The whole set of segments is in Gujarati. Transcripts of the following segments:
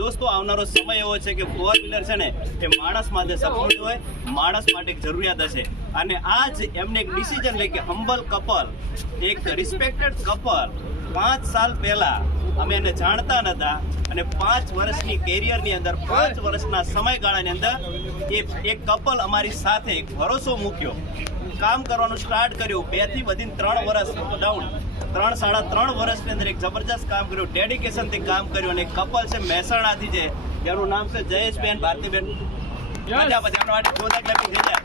દોસ્તો આવનારો સમય એવો છે કે 4 વ્હીલર છે ને એ માણસ માટે સપનું હોય, માણસ માટે એક જરૂરિયાત હશે. અને આજ એમને એક ડિસિઝન લઈ કે હમ્બલ કપલ, એક રિસ્પેક્ટેડ કપલ 5 સાલ પહેલા અમે એને જાણતા નતા અને 5 વર્ષની કેરિયરની અંદર 5 વર્ષના સમયગાળાની અંદર એક કપલ અમારી સાથે એક ભરોસો મૂક્યો, કામ કરવાનું સ્ટાર્ટ કર્યું. 2 થી વધીને 3 વર્ષ ડાઉન 3-3.5 વર્ષની અંદર એક જબરજસ્ત કામ કર્યું, ડેડિકેશનથી કામ કર્યું. અને કપલ છે મહેસાણાથી છે, જેનું નામ છે જયેશબેન ભારતીબેન પ્રજાપતિ. એમના માટે જોરદાર ક્લેપિંગ થઈ જાય.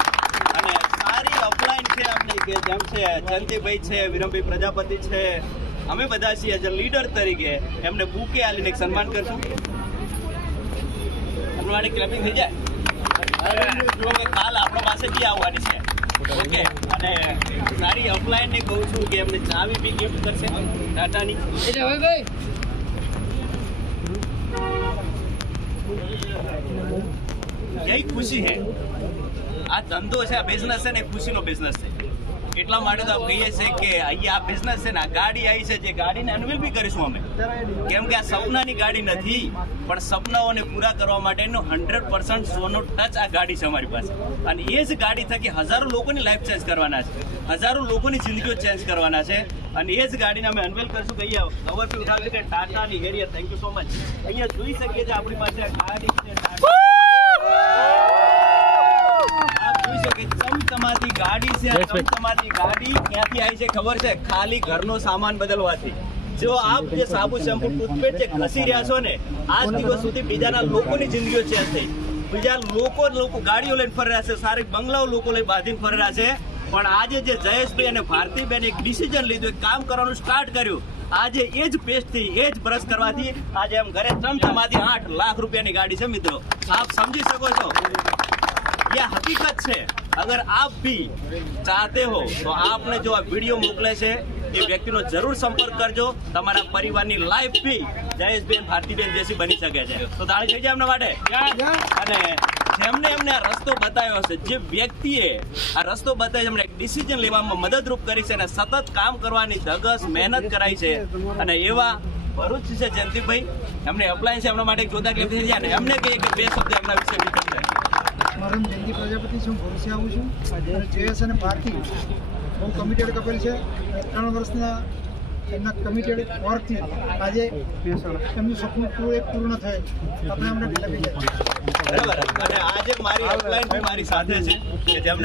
અને સારી અપલાઈન છે આપણી કે જેમ છે જયંતિભાઈ છે, વિરમભાઈ પ્રજાપતિ છે, અમે બધા છીએ એઝ લીડર તરીકે એમને બુકે આલીને એક સન્માન કરશું. એમના માટે ક્લેપિંગ થઈ જાય. જો કે કાલ આપણા પાસે બી આવવાની છે. ઓકે, અને સારી અપલાઈન ને કહું છું કે એમને ચાવી બી ગિફ્ટ કરશે ટાટાની. यही खुशी है. આ ધંધો છે, આ બિઝનેસ છે ને ખુશીનો બિઝનેસ છે. એટલા માટે તો કહીએ છીએ કે અહીંયા આ બિઝનેસ છે ને, આ ગાડી આવી છે, જે ગાડીને અનવીલ બી કરીશું અમે, કેમ કે આ સપનાની ગાડી નથી, પણ સપનાઓને પૂરા કરવા માટેનો 100% સોનો ટચ આ ગાડી છે અમારી પાસે. અને એ જ ગાડી થકી હજારો લોકોની લાઈફ ચેન્જ કરવાના છે, હજારો લોકોની જિંદગીઓ ચેન્જ કરવાના છે. અને એ જ ગાડીને અમે અનવીલ કરીશું. કે અહીંયા કવરથી ઉઠાવી કે ટાટાની Harrier. Thank you so much. અહીંયા જોઈ શકીએ છીએ આપણી પાસે આ ગાડી છે. ચમચમાતી ગાડી છે. ચમચમાતી ગાડી ક્યાંથી આવી છે ખબર છે? ખાલી ઘરનો સામાન બદલવાથી. જો આપ જે સાબુ શેમ્પુ ટૂથપેસ્ટ જે ઘસી રહ્યા છો ને, આજ દિવસ સુધી બીજાના લોકોની જિંદગીઓ ચેન્જ થઈ. બીજા લોકો ગાડીઓ લઈને ફરી રહ્યા છે, સારી બંગલાઓ લોકો લઈને બાંધીને ફરી રહ્યા છે. પણ આજે જે જયેશભાઈ અને ભારતીબેન એક ડિસિઝન લીધું, એક કામ કરવાનું સ્ટાર્ટ કર્યું. આજે એ જ પેસ્ટથી, એ જ બ્રશ કરવાથી આજે એમ ઘરે ચમચમાતી 8 લાખ રૂપિયાની ગાડી છે. મિત્રો, આપ સમજી શકો છો, ये हकीकत है. अगर आप भी चाहते हो तो आपने जो આ વિડીયો મોકલે છે એ વ્યક્તિનો જરૂર સંપર્ક કરજો. તમારા પરિવારની લાઈફ બી જયેશબેન ભારતીબેન જેસી બની શકે છે. તો તાળી થઈ જાય એમના માટે. અને જેમને એમને આ રસ્તો બતાવ્યો છે, જે વ્યક્તિએ આ રસ્તો બતાવ્યો, એમને એક ડિસિઝન લેવામાં મદદરૂપ કરી છે અને સતત કામ કરવાની ધગસ મહેનત કરાઈ છે. અને એવા ભરૂચ છે જયંતિભાઈ, એમને અપ્લાય છે. એમના માટે એક જોરદાર ક્લેપ થઈ જાય. અને એમને કહીએ કે 2 શબ્દ એમના વિશે બી કહી જાય. મારું નામ જયંતિ પ્રજાપતિ છે, હું ભરૂચથી આવું છું. અને જયેશ અને ભારતી બહુ કમિટેડ કપલ છે. 3 વર્ષના એમના કમિટેડ વર્કથી આજે એમનું સપનું પૂર્ણ થાય. આપણે અમને બરાબર. અને આજે મારી અપલાઈન મારી સાથે છે કે જેમને